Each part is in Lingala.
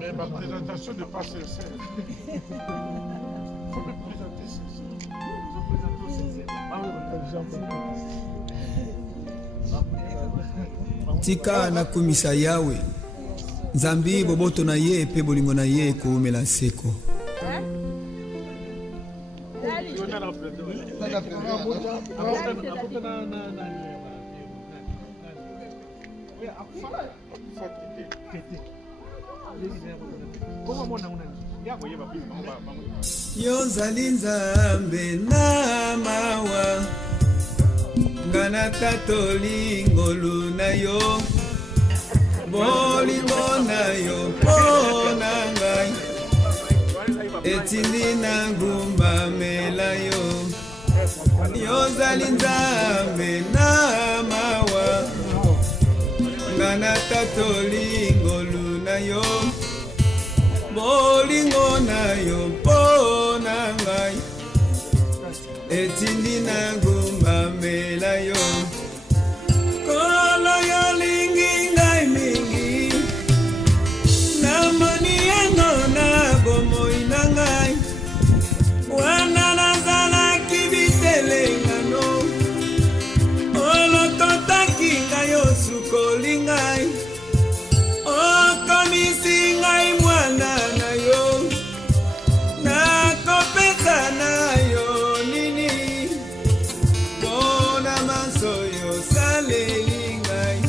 Mais ma présentation n'est pas sincère. Il faut me présenter sincère. Tika na kumisa yawe Nzambi boboto na ye pe bolingo na ye koumela nseko. Yo nzali Nzambe na mawa ngana tatoli ngolu na yo bolingo na yo pona ngai etindi na ngumba mela yo. Yo nzali Nzambe na mawa ngana tatoli ngolu na yo bolingo na yo pona ngai etindi na ngumba mela yo. Kolo yo lingi ngai mingi namoni yango na bomoi na ngai wana nazalaki bitelengano olokotaki ngai osukoli ngai okomisi ngai mwana na yo nakopesa na yo nini bona maso yo saleli ngai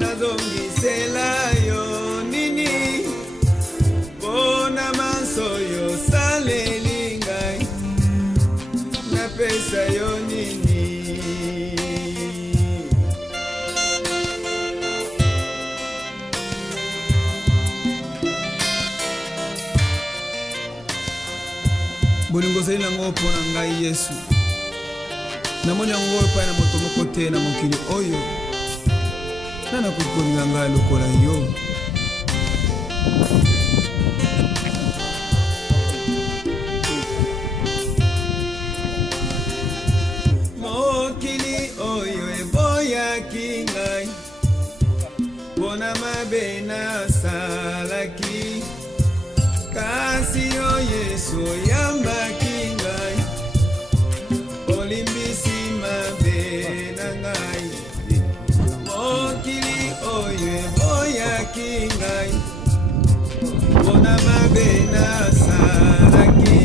nazongisela yo nini bona maso yo saleli ngai napesa yo nini. Bolingo zali nango mpona ngai Yesu namoni yango epai na moto moko te na mokili oyo nana kokolinga ngai lokola yo. Mokili oyo eboyaki ngai mpona mabe nasalaki kasi yo Yesu oyambaki ngai olimbisi mabe na ngai. Mokili oyo eboyaki ngai mpona mabe nasalaki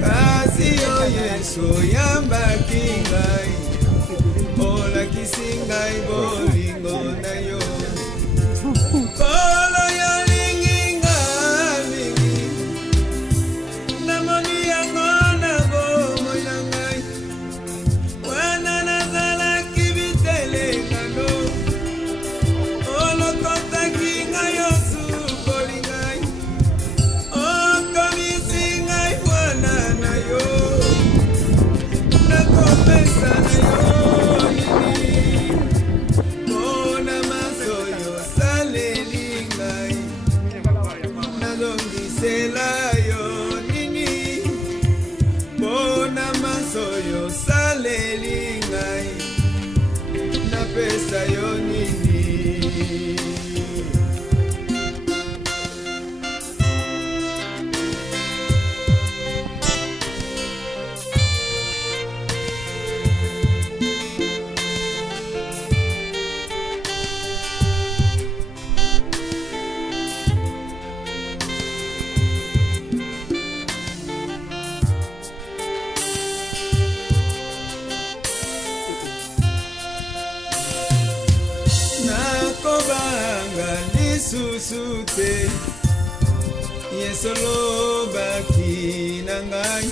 kasi yo Yesu oyambaki ngai olakisi ngai bolingo na yo. Kolo yo lingi ngai mingi namoni yango na bomoi na ngai wana nazalaki bitelengano olokotaki ngai osukoli ngai okomisi ngai mwana na yo nakopesa na yo nini bona maso yo saleli ngai nazongisela yo nini bona maso yo saleli ngai napesa yo nini. Nakobanga lisusu te Yesu lobaki na ngai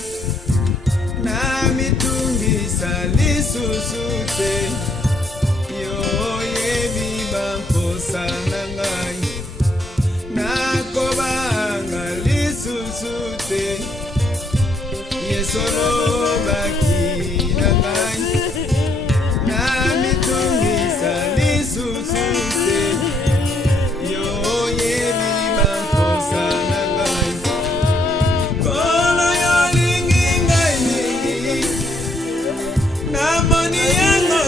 namitungisa lisusu te yo yebi bamposa na ngai nakobanga lisusu te Yesu lobaki na ngai namitungisa lisusu te yo yebi bamposa na ngai. Kolo yo lingi ngai mingi namoni yango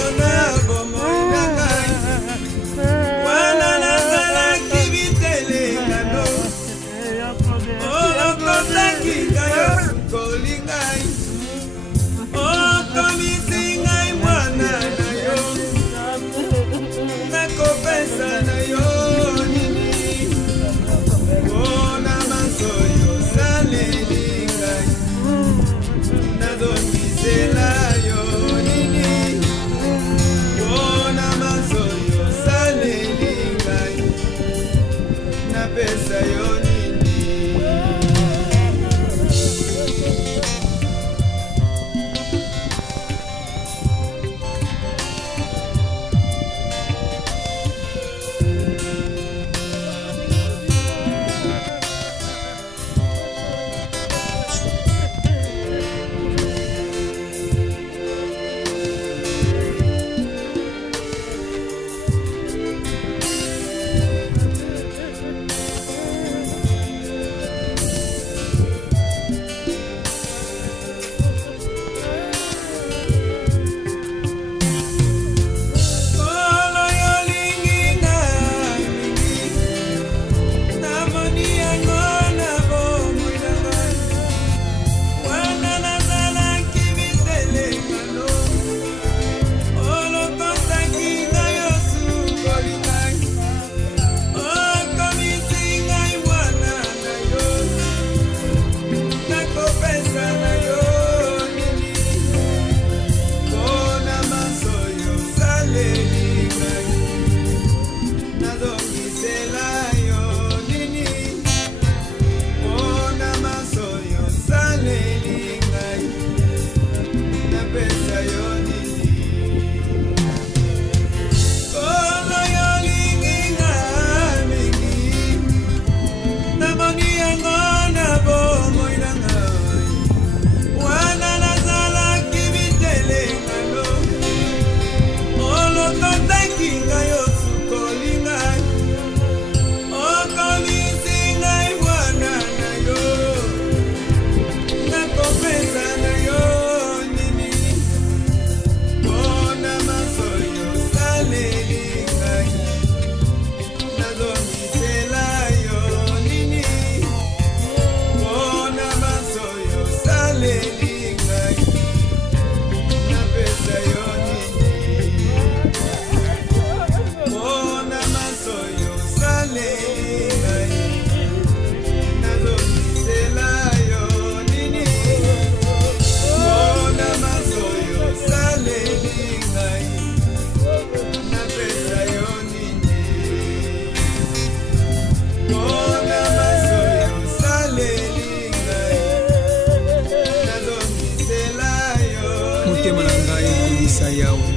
ekumisa yawe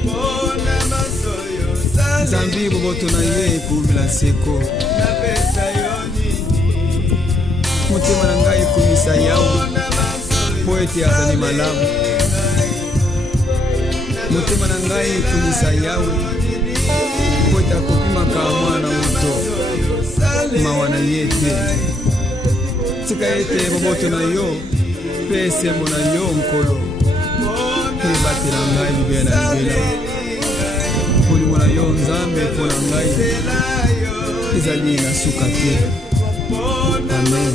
nzambi boboto na yo ekumila nseko motema na ngai ekumisa yawe po ete azali malamu motema na ngai ekumisa yawe po ete akopimaka mwana moto mawa na ye te tika ete boboto na yo mpe esembo na yo nkolo ebatela ngai libela na libela bolingo na yo nzambe mpo na ngai ezali na suka te. Amen.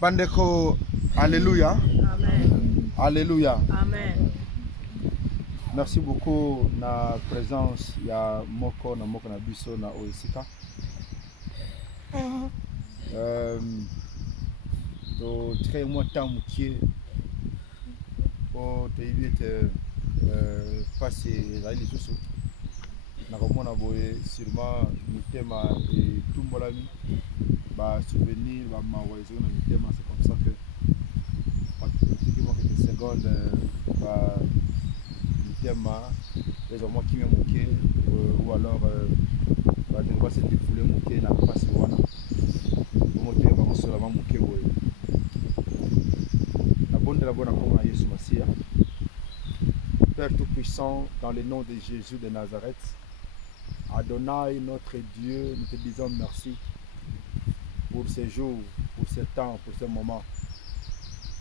Bandeko, alléluia. Amen. Alléluia. Amen. Merci beaucoup na présence ya moko na biso na oesika. To très moi temps mukie po te ibete passer la lisusu na komona boye sûrement mitema et tumbolami ba souvenir ba mawazo na mitema. C'est comme ça que pratiquement quelques secondes ba mitema les hommes qui me moqué ou alors ba de quoi se défouler moqué na pas se wana moqué ba ko sala moqué boye la bonne de la bonne comme Jésus Messia. Père Tout-Puissant, dans le nom de Jésus de Nazareth, Adonai, notre Dieu, nous te disons merci pour ces jours, pour ce temps, pour ce moment.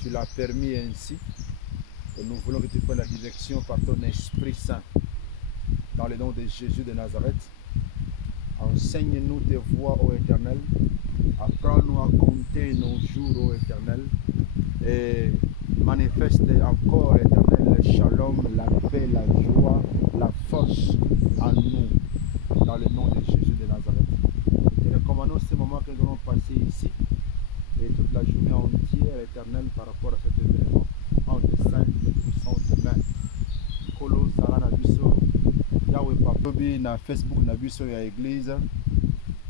Tu l'as permis ainsi et nous voulons que tu prennes la direction par ton Esprit Saint. Dans le nom de Jésus de Nazareth, enseigne-nous tes voies, ô Éternel. Apprends-nous à compter nos jours, ô Éternel. Et manifeste encore, Éternel, le shalom, la paix, la joie, la force en nous. Dans le nom de Jésus de Nazareth. Nous te recommandons ce moment que nous allons passer ici et toute la journée entière, Éternel, par rapport à cet événement, en tes saintes et puissantes mains. Kolo Sarana Biso, Yahweh Papobi, na Facebook, na Biso, ya Église,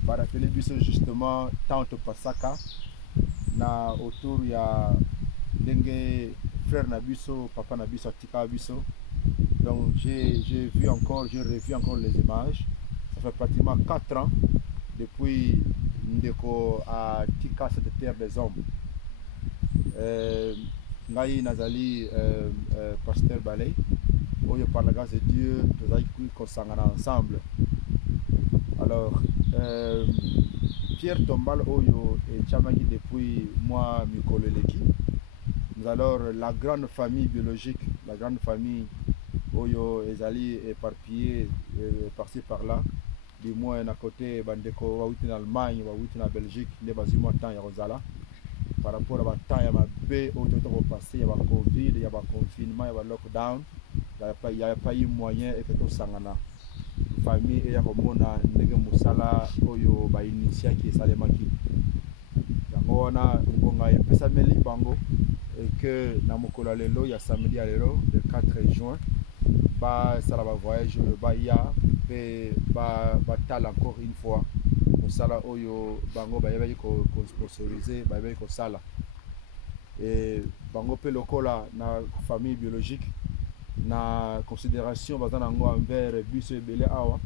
par appeler Biso justement, Tante Pasaka, na autour, ya Dengue, frère Nabiso, papa Nabiso, Tika Biso. Donc j'ai revu encore les images. Ça fait pratiquement 4 ans depuis Ndeko a Tika cette terre des hommes. Ngai Nazali, pasteur Balay, où par la grâce de Dieu, nous avons s'engagé ensemble. Alors, Pierre Tombal Oyo et Chamagi depuis moi, Mikolo Leki. Alors, la grande famille biologique, la grande famille Oyo Ezali éparpillée par-ci par-là. Du moins, à côté, Bandeko, Wawiti en Allemagne, Wawiti en Belgique, ne pas eu temps à Rosala. Par rapport à la temps, il y a un peu passé, il y a le Covid, il y a le confinement, il y a le lockdown. Il n'y a pas eu moyen de faire ça. La famille, il y a un Moussala, Oyo, Bainitia qui est Salemaki. On a un peu samedi bango et que Namokola Lelo, il y a samedi à Lelo, le 4 juin. Ça va voyage il y a tal encore une fois au sala oyo bango ba yeba ko sponsoriser ba yeba ko sala et bango pe lokola na famille biologique na considération bazana ngo envers biso ebele awa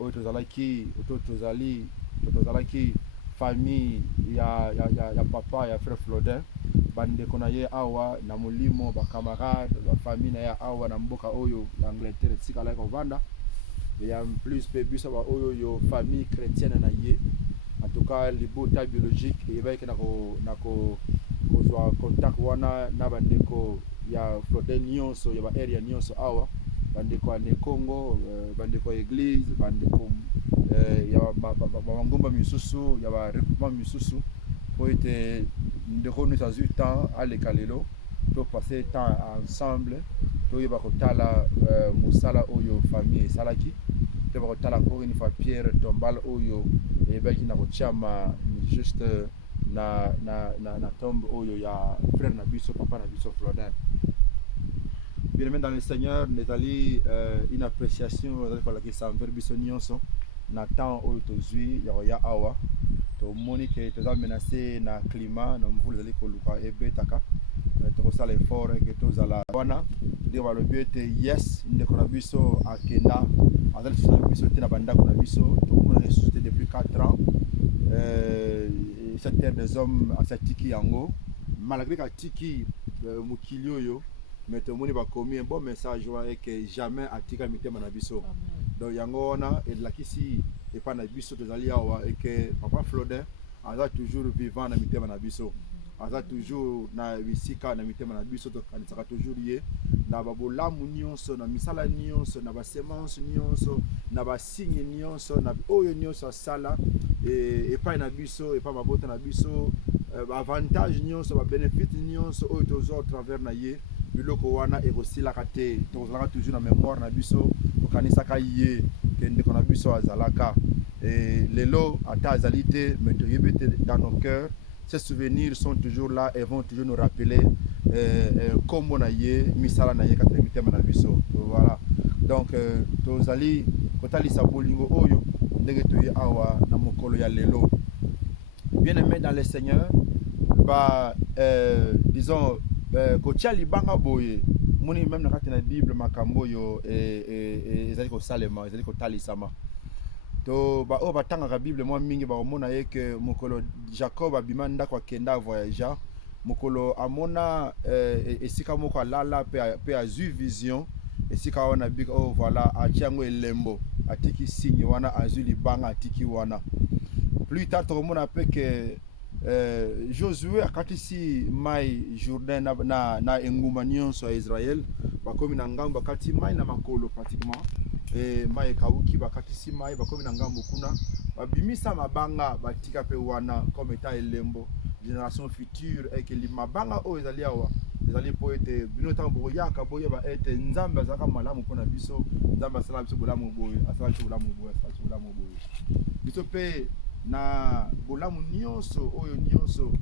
oyo tozali famille ya papa ya frère Flodin bande konaye awa na mulimo ba camarade ba famille na ya awa na mboka oyo Angleterre tsika la ko vanda et en plus biso ba oyo yo famille chrétienne na ye en tout cas libota biologique et ba ke nako kozwa contact wana na bandeko ya Flodin nyonso ya ba area nyonso awa bandeko ya Congo bandeko ya église bandeko ya ba ngomba misusu ya ba regroupement misusu pour être ndeko nous a eu temps à l'écalelo pour passer temps ensemble pour y bakotala musala oyo famille salaki pour bakotala encore une fois Pierre Tombal oyo et ben qui na kochama juste na tombe oyo ya frère na biso papa na biso Flodin. Bien aimé dans le Seigneur, nous avons une appréciation qui s'envers biso nyonso na temps oyo tozui ya awa to moni que toza menacé na climat na mvula zali koluka ebetaka tokosala effort que tozala wana de balobi ete yes ndeko na biso akenda azali sosa biso te na bandako na biso tokomona ressuscité depuis 4 ans cette terre des hommes asatiki yango malgré katiki mokili oyo mais tomoni bakomi un bon message et que jamais atika mitema na biso donc yango wana elakisi epa na biso tozali awa et que papa Flodin aza toujours vivant na mitema na biso aza toujours na bisika na mitema na biso tokanisaka toujours ye na babolamu nyonso na misala nyonso na basemence nyonso na basigne nyonso na oyo nyonso asala epai na biso epai mabota na biso avantage nyonso babénéfice nyonso oyo tozwa au travers na ye biloko wana ekosilaka te tozalaka toujours na mémoire na biso tokanisaka ye ke ndeko na biso azalaka lelo ata azali te mais toyebi te dans nos cœurs ces souvenirs sont toujours là et vont toujours nous rappeler kombo na ye misala na ye kati na mitema na biso voilà donc tozali kotalisa bolingo oyo ndenge toye awa na mokolo ya lelo bien aimé dans le Seigneur disons kotia libanga boye moni même na kati na Bible makambo yo ezali kosalema ezali kotalisama to ba o batangaka Bible mwa mingi bakomona ye ke mokolo Jacob abima ndako akenda voyager mokolo amona esika moko alala pe azwi vision esika wana bika oh voilà atiango elembo atiki signe wana azwi libanga atiki wana plus tard tokomona pe ke Josué akatisi mai Jourdain na engumba nyonso ya Israël bakomi na ngambo bakati mai na makolo pratiquement mai kauki bakatisi mai bakomi na ngambo kuna babimisa mabanga batika pe wana comme étant elembo génération future et que mabanga o ezali awa ezali po ete bino tango boyaka boyeba ete nzambe azaka malamu mpona biso nzambe asala biso bolamu boye asala biso bolamu boye asala biso bolamu boye biso pe na bolamu nyonso oyo nyonso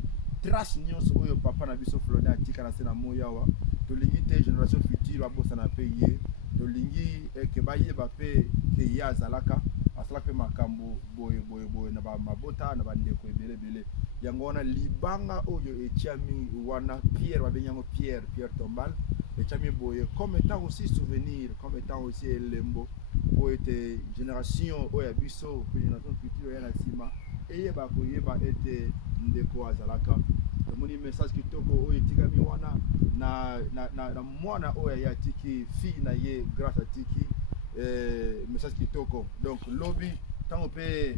trace nyonso oyo papa na biso Flodin atika na se na moya awa tolingi te génération future babosana pe ye tolingi ke bayeba pe ke ye azalaka asalaka pe makambo boye na mabota na bandeko ebele yango wana libanga oyo etiami wana Pierre babenyango Pierre Tombal etiami boye comme étant aussi souvenir comme étant aussi elembo po ete génération oyo ya biso pe génération future ya na sima eyeba koyeba ete ndeko azalaka tomoni message kitoko oyo etikami wana na mwana oyo ya tiki fille na ye grâce à tiki message kitoko donc lobby tango pe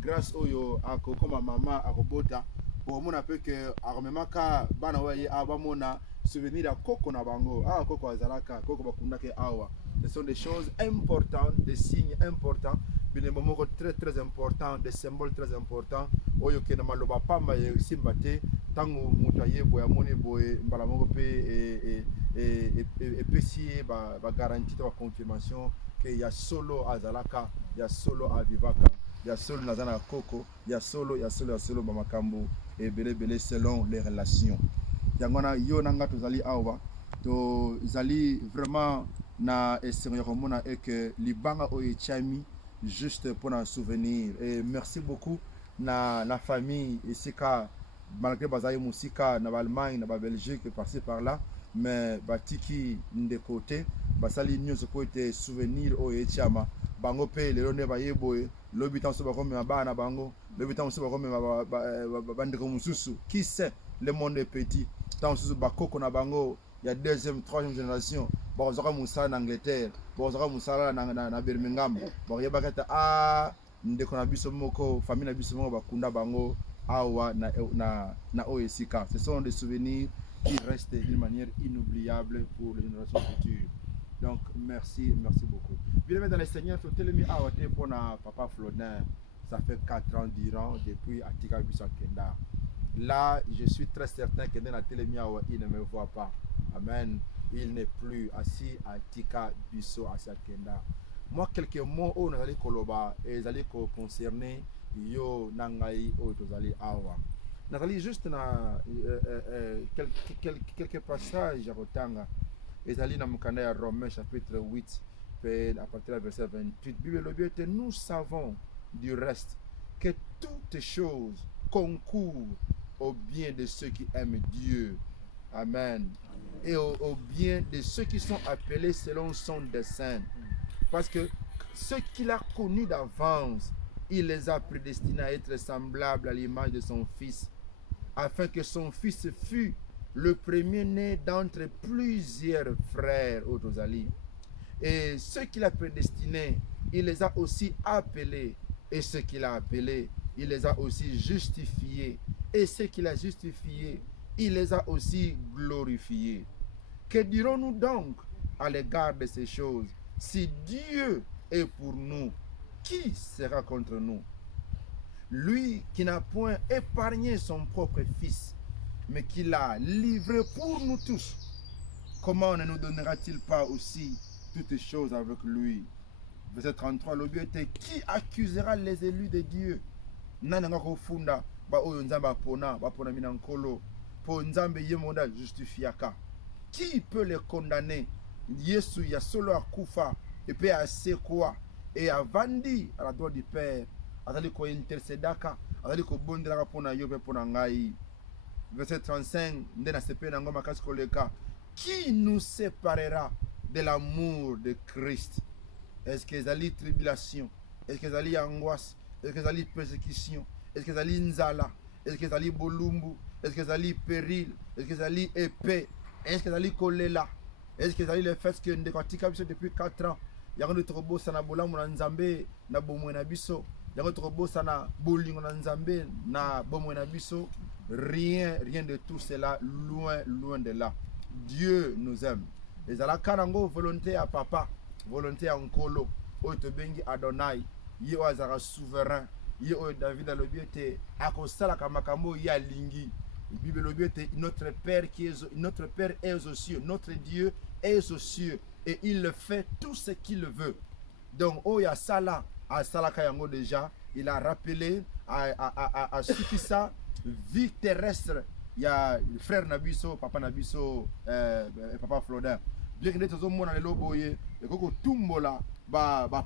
grâce oyo akokoma mama akobota bomona pe ke akomemaka bana oyo abamona souvenir ya koko na bango koko azalaka koko bakundake awa. Ce sont des choses importantes, des signes importants, des moments très très importants, des symboles très importants. Oyo ke na maloba pamba ye simbate tango mutaye boya moni boye mbala moko pe pesi ba garantie ba confirmation que ya solo azalaka, ya solo avivaka, ya solo nazana koko, ya solo ba makambo ebele selon les relations. Yangona yo nanga tozali awa to zali vraiment na esengyo komona et que libanga oyo chami juste pour un souvenir et merci beaucoup na famille ici ka malgré bazaye musika na Allemagne na Belgique par-ci par-là mais batiki de côté basali nyonso ko ete souvenir oyo chama bango pe lelo ne bayeboye lobitan so bakome bana bango lobitan so bakome bandeko mususu qui sait le monde est petit tant so bakoko na bango ya deuxième troisième génération bozaka musala na Angleterre bozaka musala na Birmingham boyeba kata ndeko na biso moko famille na biso moko bakunda bango awa na oesika. Ce sont des souvenirs qui restent d'une manière inoubliable pour les générations futures. Donc merci beaucoup. Bien dans les Seigneurs, faut telemi awa te pona papa Flodin. Ça fait 4 ans durant depuis Atika Biso Kenda. Là, je suis très certain que dans la telemi awa il ne me voit pas. Amen. Il n'est plus assis à Tika Biso à Kenda. Moi, quelques mots où nous allons koloba et ils allaient concerner yo nangai o tozali awa. nazali juste na quelques passages ya kotanga ezali na mokanda ya Romains chapitre 8 puis à partir du verset 28 Bible elobi ete nous savons du reste que toutes choses concourent au bien de ceux qui aiment Dieu. Amen. Et au bien de ceux qui sont appelés selon son dessein. Parce que ceux qu'il a connus d'avance, il les a prédestinés à être semblables à l'image de son Fils, afin que son Fils fût le premier-né d'entre plusieurs frères au Tozali. Et ceux qu'il a prédestinés, il les a aussi appelés. Et ceux qu'il a appelés, il les a aussi justifiés. Et ceux qu'il a justifiés, il les a aussi glorifiés. Que dirons-nous donc à l'égard de ces choses? Si Dieu est pour nous, qui sera contre nous? Lui qui n'a point épargné son propre Fils, mais qui l'a livré pour nous tous, comment ne nous donnera-t-il pas aussi toutes choses avec lui? Verset 33, le but était: qui accusera les élus de Dieu? Nananga kofunda ba oyo nzamba pona minankolo po nzambe yemonda justifiaka. Qui peut les condamner? Yesu ya solo akufa et puis asekwa et avandi à la droite du Père. Azali ko intercedaka, azali ko bondelaka pona yo pe pona ngai. Verset 35, ndena sepena ngoma kaskoleka. Qui nous séparera de l'amour de Christ? Est-ce que ezali tribulation? Est-ce que ezali angoisse? Est-ce que ezali persécution? Est-ce que ezali nzala? Est-ce que ezali bolumbu? Est-ce que ezali péril? Est-ce que ezali épée? Est-ce que ezali kolela? Est-ce que ezali le fait que ndekatika biso depuis 4 ans? Yango tokobosa na bolamu na nzambe na bomwe na biso. Yango tokobosa na bolingo na nzambe na bomwe na biso. Rien de tout cela, loin de là. Dieu nous aime. Ezalaka nango volonté à papa, volonté à nkolo, oyo tobengi Adonai, ye oyo azalaka souverain, ye oyo David alobi ete akosalaka makambo ye alingi. Bible elobi ete notre Père est aux cieux, notre Dieu est aux cieux, et il fait tout ce qu'il veut. Donc oyo asala asalaka yango déjà, il a rappelé à suivi ça vie terrestre. Il y a frère Nabiso, papa Nabiso, papa Flodin. Bien que nous sommes dans le loboye, et que tumbola,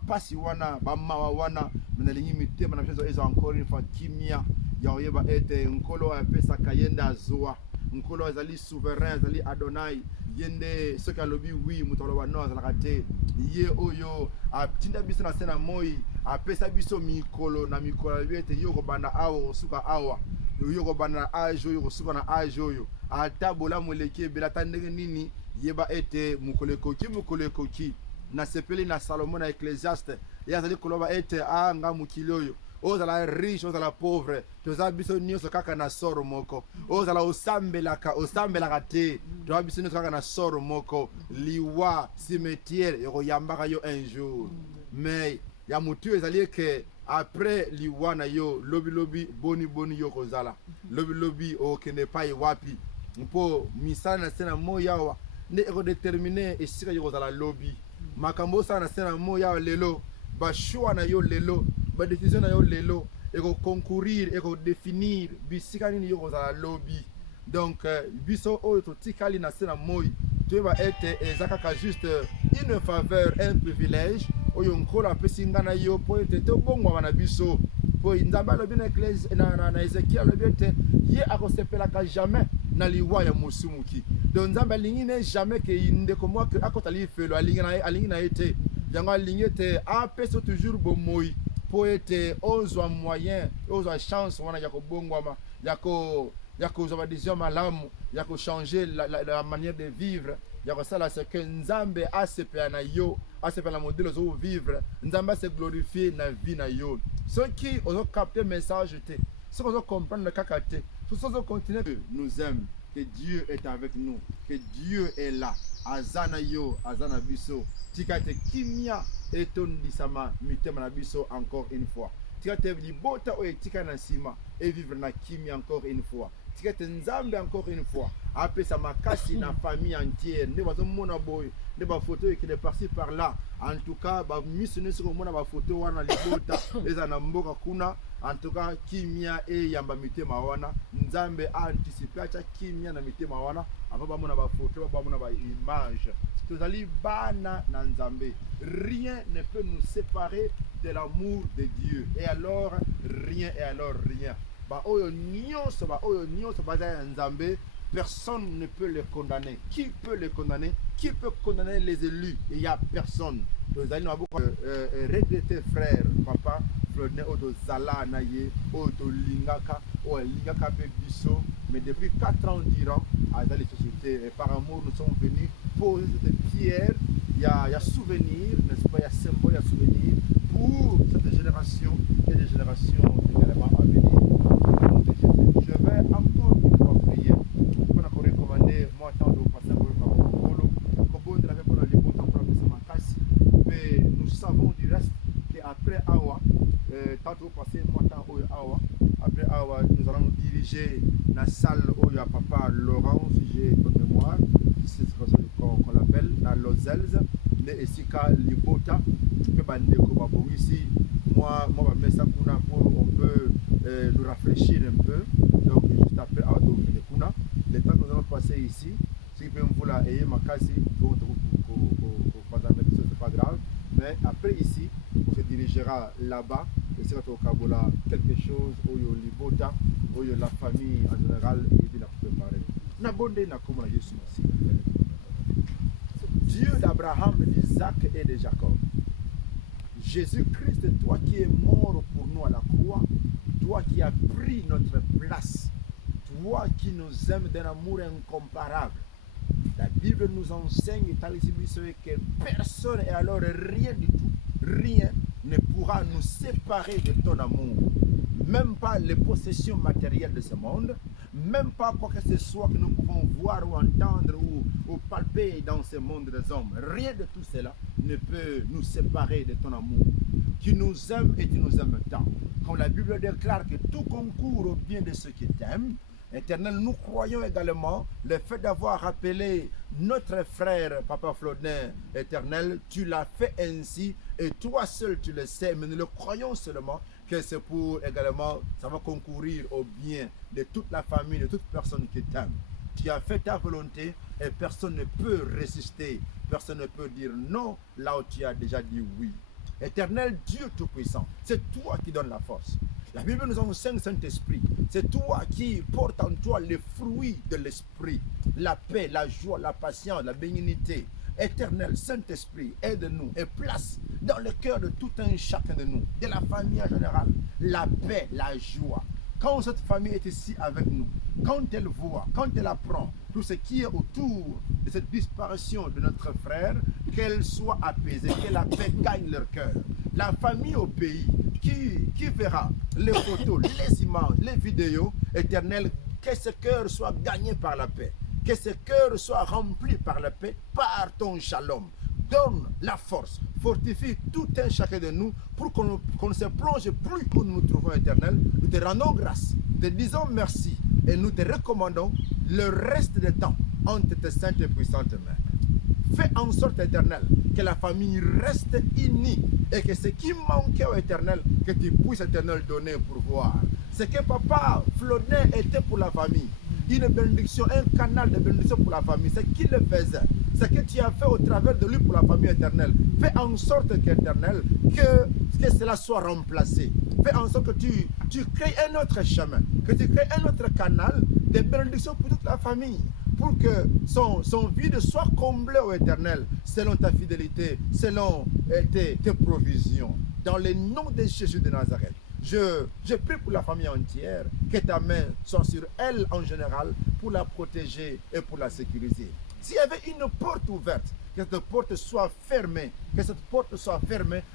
pasi wana, mawa wana, mais les limités, mais ils ont encore une fois kimia. Il y a été un colo un peu sakayenda zoa, un colo azali souverain, azali Adonai. Yende ce qu'a lobi oui, mutolowa no azalakate. Ye oyo a tinda biso na sena moi, a pesa biso mikolo na mikolo yete yoko banda awo suka awa. Yoko banda ajo yoko suka na ajo yo. Ata bola moleke belata ndenge nini yeba ete mukolekoki na sepeli na Salomon na Ecclésiaste. Yazali koloba ete nga mukiloyo. Ozala riche, ozala pauvre, toza biso nyonso kaka na soro moko. Ozala osambelaka te, toza biso nyonso kaka na soro moko. Liwa, cimetière, yokoyambaka yo un jour. Mais ya mutu ezali ke après liwa na yo, lobi boni yo kozala. Lobi okende pa wapi. Mpo misala na sena moyawa, ne eko déterminer esika yo kozala lobi. Makambo sa na sena moyawa lelo, ba choix na yo lelo. Ba décision na yo lelo eko concourir eko définir bisika nini yo kozala lobby. Donc biso oyo totikali na sena moi tu va être ezakaka juste une faveur, un privilège oyo nkolo apesi nga na yo po ete tobongwa na biso po nzambe alobi na Ecclésiaste na Ezekiel alobi ete ye akosepelaka jamais na liwa ya mosumuki. Donc nzambe alingi ne jamais ke ndeko mwa akotali felo alingi na ete yango alingi ete apesa toujours bomoi pour être ozwa moyen, ozwa chance wana ya kobongwama, ya kozwa decision malamu, ya ko changer la manière de vivre, ya ko sala ce que nzambe asepela na yo, asepela modèle zo vivre, nzambe se glorifier na vie na yo. Ceux qui ont capté message te, ceux qui ont comprendre le kakate, ceux qui ont continuer nous aime, que Dieu est avec nous, que Dieu est là. Azana yo, azana biso, tikate kimia etondisama mitema na biso encore une fois. Tikate libota o etika na sima et vivre na kimia encore une fois. tikete nzambe encore une fois apesa makasi na famille entière nde bazomona boye nde bafoto ekende par-ci par là. En tout cas bamiso nyonso komona bafoto wana libota eza na mboka kuna. En tout cas kimia eyamba mitema wana nzambe anticipe acha kimia na mitema wana ava bamona bafoto bamona baimage tozali bana na nzambe. Rien ne peut nous séparer de l'amour de Dieu. Et alors rien, ba oyo nyonso baza ya nzambe, personne ne peut les condamner. Qui peut les condamner? Qui peut condamner les élus? Il n'y a personne. Tozali na beaucoup regretter frère papa Flodne oto zala na ye oto lingaka o lingaka pe biso, mais depuis 4 ans durant dans les sociétés et par amour nous sommes venus poser cette pierre. Il y a souvenir, n'est-ce pas? Il y a symbole, il y a souvenir pour cette génération et des générations également à venir. Je vais encore une fois prier. On a recommandé moi tant de passer pour mais nous savons du reste qu'après Awa, tantôt passé moi tant Awa, après Awa, nous allons nous diriger dans la salle où il y a papa Laurent, si j'ai bonne mémoire, c'est ce qu'on l'appelle, dans Lozels, et Sika Libota, ici, moi, je ça pour on peut nous rafraîchir un peu, donc juste après Awa, le temps que nous allons passer ici, si vous voulez ayez ma case, c'est pas grave, mais après ici, on se dirigera là-bas, et c'est au Kabola quelque chose où il y a Libota, où il y a la famille en général, et il a préparé. Dieu d'Abraham, d'Isaac et de Jacob, Jésus-Christ, toi qui es mort pour nous à la croix, toi qui as pris notre place, toi qui nous aimes d'un amour incomparable. La Bible nous enseigne que personne et alors rien du tout, rien ne pourra nous séparer de ton amour. Même pas les possessions matérielles de ce monde, même pas quoi que ce soit que nous pouvons voir ou entendre ou palper dans ce monde des hommes. Rien de tout cela ne peut nous séparer de ton amour. Tu nous aimes et tu nous aimes tant. Comme la Bible déclare que tout concourt au bien de ceux qui t'aiment, Éternel, nous croyons également le fait d'avoir appelé notre frère Papa Flodin, Éternel, tu l'as fait ainsi et toi seul tu le sais, mais nous le croyons seulement que c'est pour également, ça va concourir au bien de toute la famille, de toute personne qui t'aime. Tu as fait ta volonté et personne ne peut résister, personne ne peut dire non là où tu as déjà dit oui. Éternel Dieu Tout-Puissant, c'est toi qui donnes la force. La Bible nous enseigne, Saint-Esprit, c'est toi qui portes en toi les fruits de l'Esprit, la paix, la joie, la patience, la bénignité. Éternel, Saint-Esprit, aide-nous et place dans le cœur de tout un chacun de nous, de la famille en général, la paix, la joie. Quand cette famille est ici avec nous, quand elle voit, quand elle apprend tout ce qui est autour de cette disparition de notre frère, qu'elle soit apaisée, que la paix gagne leur cœur. La famille au pays qui verra les photos, les images, les vidéos, Éternel, que ce cœur soit gagné par la paix, que ce cœur soit rempli par la paix, par ton shalom. Donne la force, fortifie tout un chacun de nous pour qu'on ne se plonge plus où nous nous trouvons, Éternel. Nous te rendons grâce, te disons merci et nous te recommandons le reste du temps entre tes saintes et puissantes mains. Fais en sorte, Éternel, que la famille reste unie et que ce qui manquait au Éternel, que tu puisses, Éternel, donner pour voir. Ce que Papa Flodin était pour la famille, une bénédiction, un canal de bénédiction pour la famille, c'est qu'il le faisait. Ce que tu as fait au travers de lui pour la famille éternelle. Fais en sorte qu'éternel, que cela soit remplacé. Fais en sorte que tu crées un autre chemin, que tu crées un autre canal de bénédiction pour toute la famille. Pour que son vide soit comblé au éternel, selon ta fidélité, selon tes provisions. Dans le nom de Jésus de Nazareth. Je prie pour la famille entière, que ta main soit sur elle en général pour la protéger et pour la sécuriser. S'il y avait une porte ouverte, que cette porte soit fermée,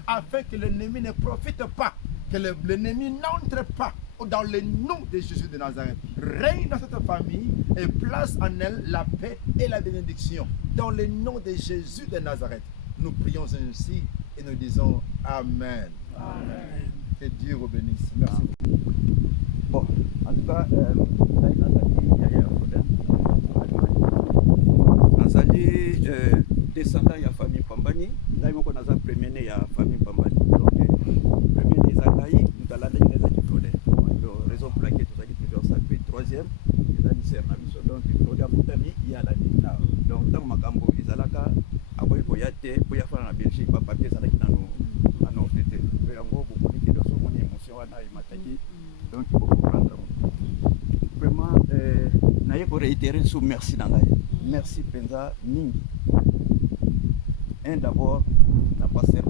afin que l'ennemi ne profite pas, que l'ennemi n'entre pas dans le nom de Jésus de Nazareth. Règne dans cette famille et place en elle la paix et la bénédiction. Dans le nom de Jésus de Nazareth, nous prions ainsi et nous disons Amen. Amen. Que Dieu vous bénisse. Merci beaucoup. Bon, en tout cas, donc Florida Moutami il y a la ligne donc tant makambo ezalaka aboy koyate boya fana na Belgique ba papier ezalaki na no tete pe yango bomoni ke doso moni émotion wana imataki donc il faut comprendre vraiment naye ko réitérer sous merci na ngai merci penza mingi d'abord na pasteur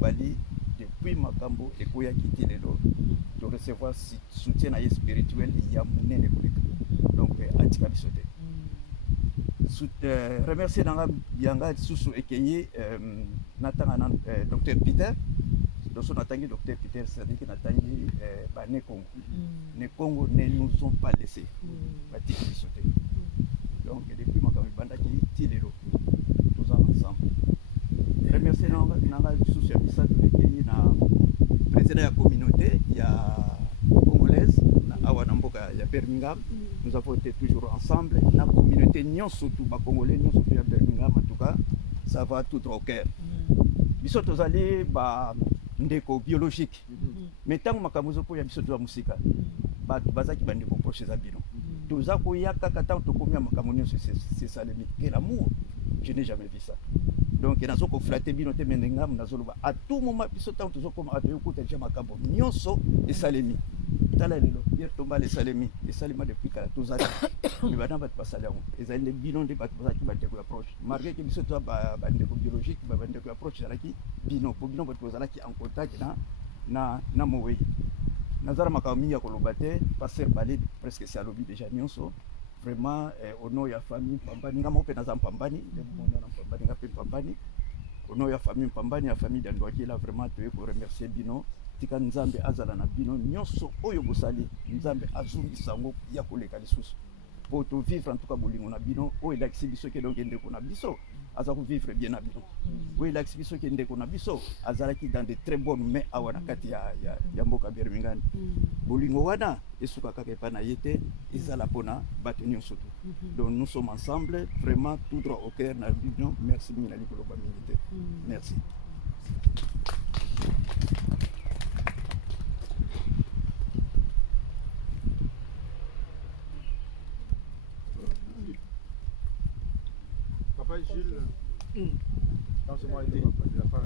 Bali depuis makambo ekoya kiti lelo de recevoir soutien na spirituel ya munene koleka donc atika bisote remercier nanga yanga susu ekeye natanga na docteur Peter doso natangi docteur Peter c'est-à-dire que natangi ne Congo ne Congo ne nous ont pas laissé batika bisote donc depuis makambo bandaki tilelo tous ensemble remercier nanga susu ya bisato ekeye na président ya communauté ya congolaise na awa na mboka ya Birmingham nous avons été toujours ensemble la communauté nyonso tout ba congolais nyonso ya Birmingham en tout cas ça va tout au cœur biso tozali ba ndeko biologique mais tant makamuzo po ya biso to musika ba bazaki ba ndeko proche za bino toza ko yakaka tant to komia makamunyo c'est ça que l'amour je n'ai jamais vu ça donc il y a des flatter bino te mendenga munazoloba à tout moment biso tant to comme ato ko te makambo nyonso et salemi tala lelo hier tomba les salemi et salima depuis kala tozali mais bana bat pasala on ezali le bino de bat bazaki ba ndeko approche malgré que biso to ba ndeko biologique ba ndeko approche zalaki bino po bino bat zalaki en contact na mowe nazara makami ya koloba te passer balé presque c'est à lobby déjà nyonso vraiment au nom ya famille Pambani ngamo pe naza Pambani de monde na Pambani ngape Pambani au nom ya famille Pambani ya famille d'Andouaki là vraiment te ko remercier bino tika nzambe azala na bino nyonso oyo bosali nzambe azungi sango ya koleka lisusu pour to vivre en tout cas bolingo na bino oyo lakisi biso ke donc ndeko na biso aza ko vivre bien na bino oyo lakisi biso ke ndeko na biso azalaki dans de très bonnes mains awana kati ya mboka Birmingham bolingo wana esuka kaka epa na yete ezala pona bato nyonso tout donc nous sommes ensemble vraiment tout droit au cœur na l'union merci mina likolo ba militaire merci Papa Gilles, dans ce mois il a pas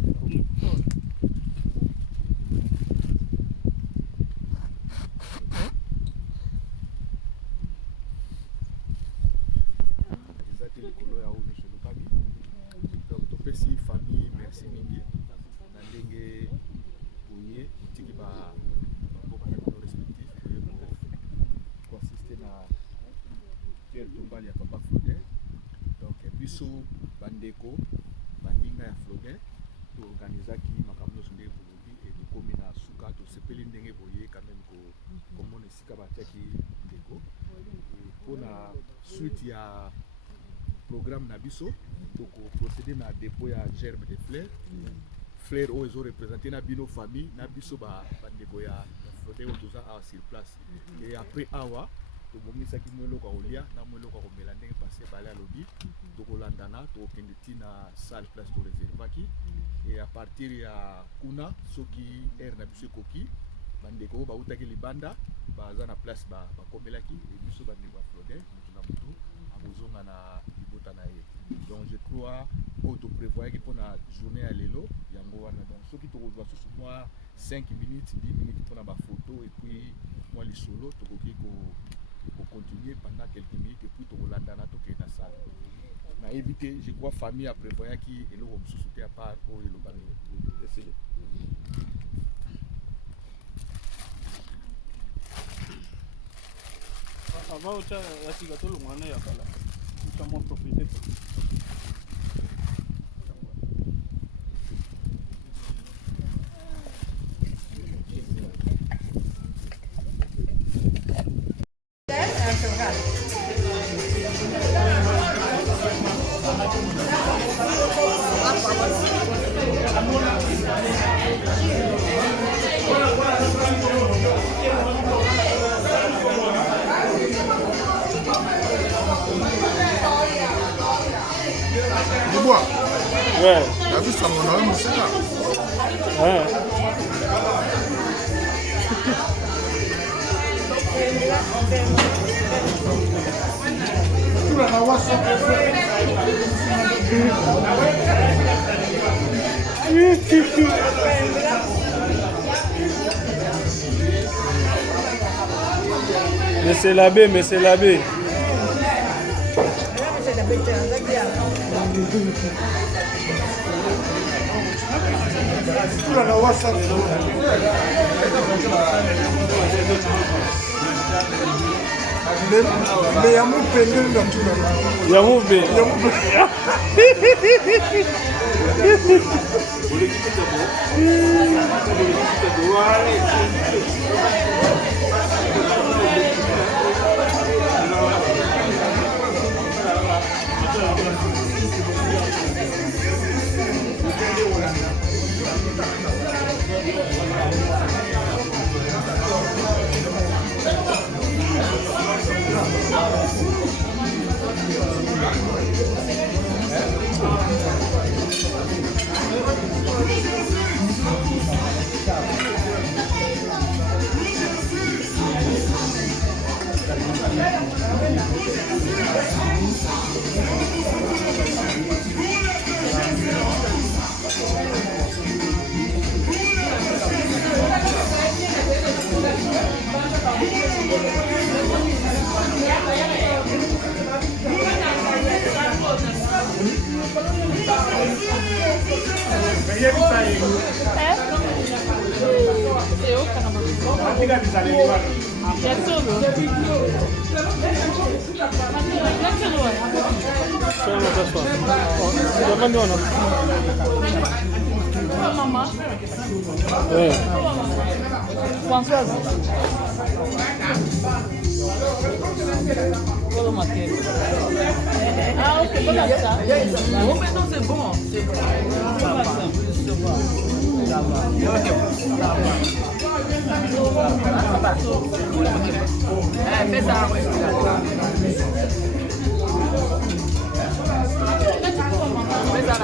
topesi famille merci mingi na ndenge boye tiki ba mboka na bino respectif consiste na Pierre Tombali ya Papa Flodin donc biso bandeko bandinga ya Flodin to organizaki makambo nyonso ndenge bolobi et tokomi na suka tosepeli ndenge boye quand même komona esika batiaki ndeko mpona suite ya programme na biso donc procéder na dépôt ya germe de fleur oyo ezo représenter na bino famille na biso bandeko ya Flodin oyo toza awa sur place et après awa tobomisaki mwa eloko ya kolia na mwa eloko ya komela ndenge pase bale alobi tokolandana tokokende ntina salle place toreservaki et à partir ya kuna soki aire na biso ekoki bandeko oyo bautaki libanda baza na place bakomelaki biso bandeko ya Flodin motu na motu akozonga na libota na ye donc je crois oyo toprévoyaki mpona journée ya lelo yango wana donc soki tokozwa susu mwa 5 minutes 10 minutes mpona bafoto et puis mwa lisolo tokoki continuer pendant quelques minutes et puis tokolandana tokende na salle nayebi te je crois famille aprévoyaki eloko mosusu te à part oyo elobami essaye avant uta yasiga tolongwana ya kala utamwa profiter Ouais. T'as vu ça, mon homme, c'est là. Ouais. Mais c'est l'abbé, mais c'est l'abbé. Mais ya mupende na tuna. Ya mube. Françoise. Ah ok, voilà ça. Oh mais non c'est bon, c'est bon. Fais ça. Fais ça.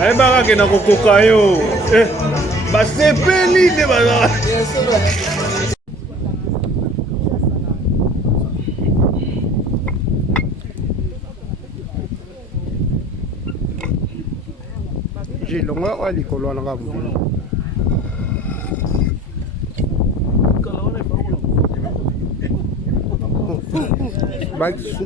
Ayebaka na kokoka yo. Basepeli nde bazala. Jilonga wa likolo na ngabu. Baki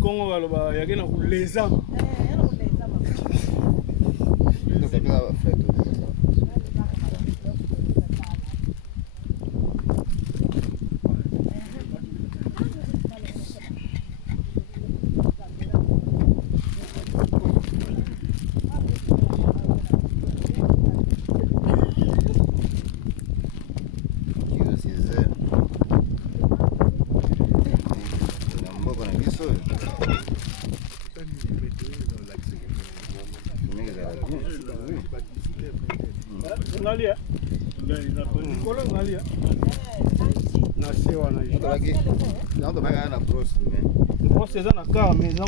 Kongo baloba yake na kuleza. Ngalia. Ngalia. Na sewa na hiyo. Não, tô pegando na próxima, né? Você já na cama, na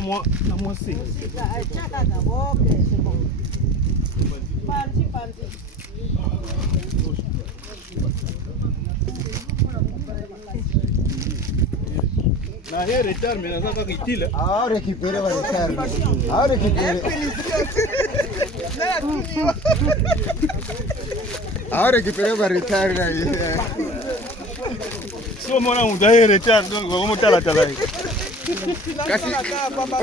moça. Na hii retard mais nataka kitile. Ah, récupérer va retard. Ah, récupérer. Ah, récupérer va retard là. Sio mwana mudai retard donc kama tala hii. Kasi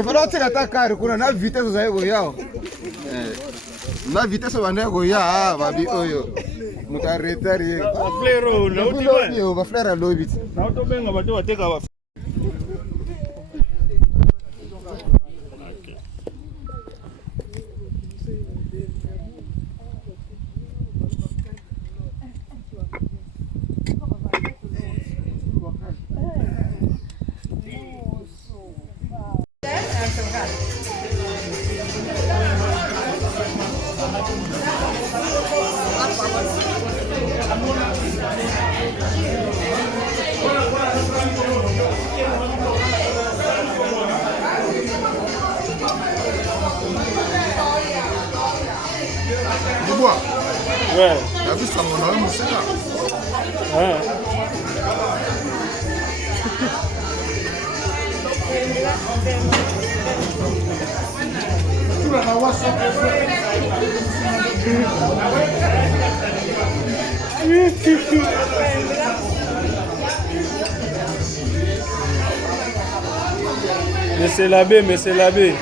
ifuna uthina kari kuna na vitesse zayo yao. Na vitesse baneko ya babi oyo. Muta retard ye. Flero na uti Yo, ba flera lobit. na utobenga bato bateka ba. Dubois, Ouais. t'as vu ça, mon homme, c'est là. Ouais. Tu vas avoir ça. Mais c'est l'abbé, mais c'est l'abbé.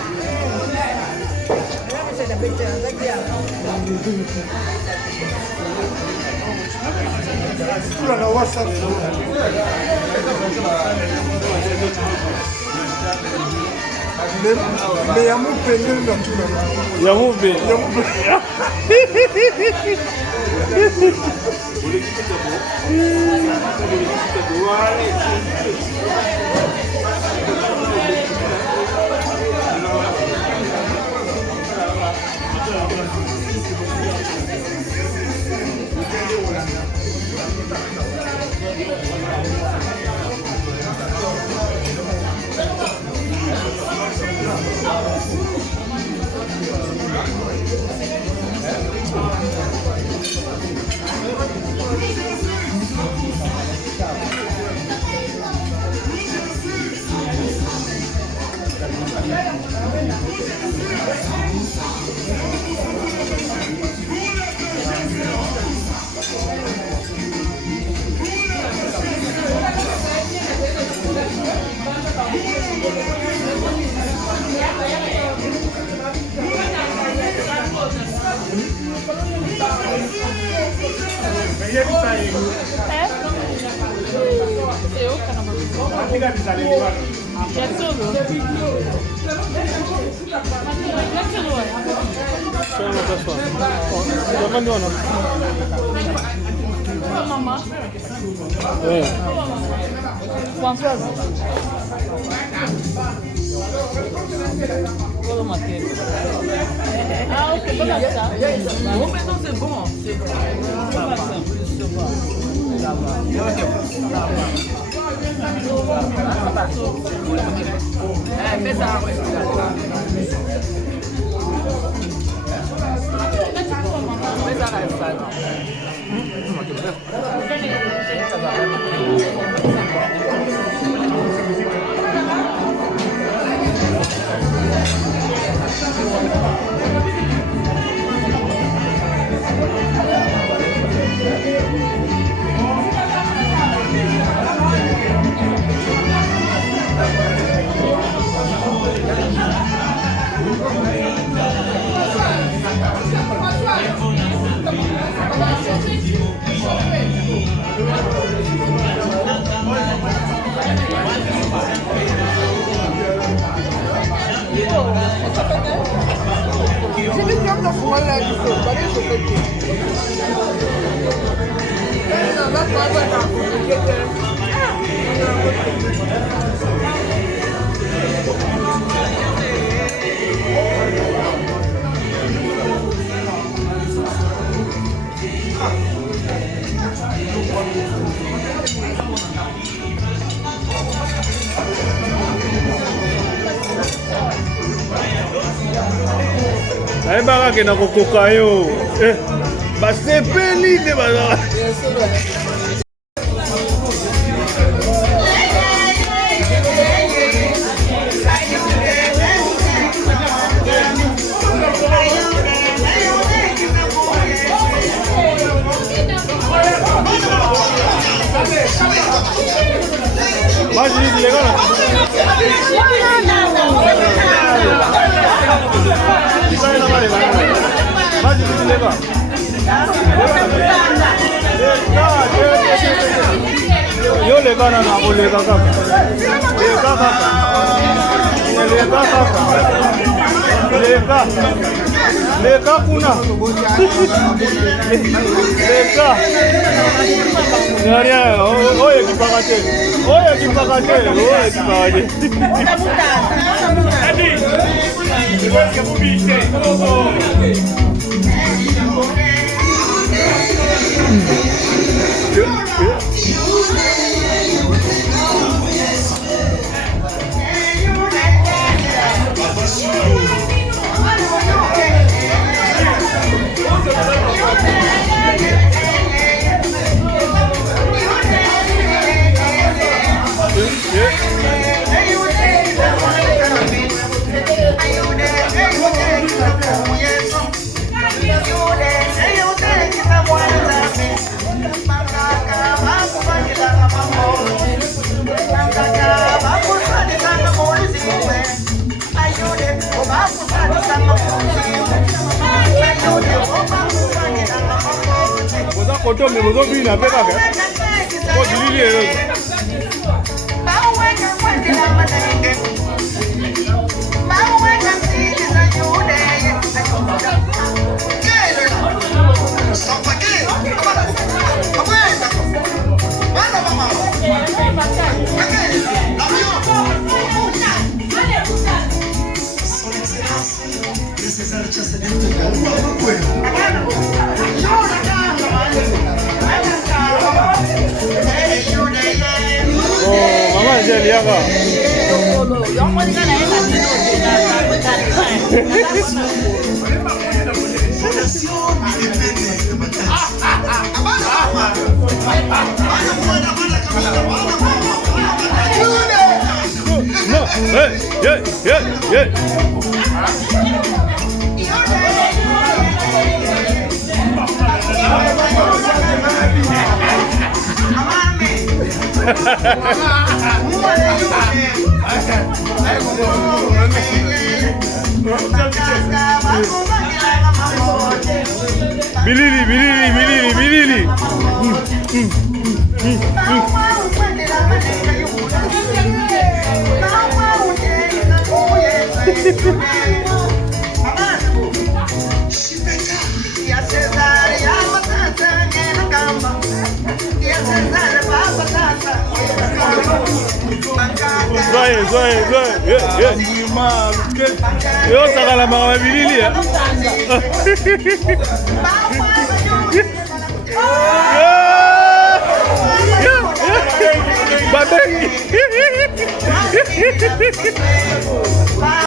Tu vas avoir ça. Mais il y a mon peigne dans tout le monde. Yamube. Françoise. Ah ok, pas comme ça. Bon, maintenant c'est bon. C'est bon. Ça va, c'est plus ça va. Ça va. Fais ça, ouais. Fais ça, nayebaka ke na kokoka yo basepeli te bazala Vas-y, les gars. Yo les gars, non, les gars, les gars, kuna. Les gars. Rien, oye kipakate. Oye kipakate, oye kipakate. Koto me bozo bi na peka ke. Ko dilili e. Liaga. No, yeah. Bilili. Zoe. Yo sakala mama bilili ya. Babengi.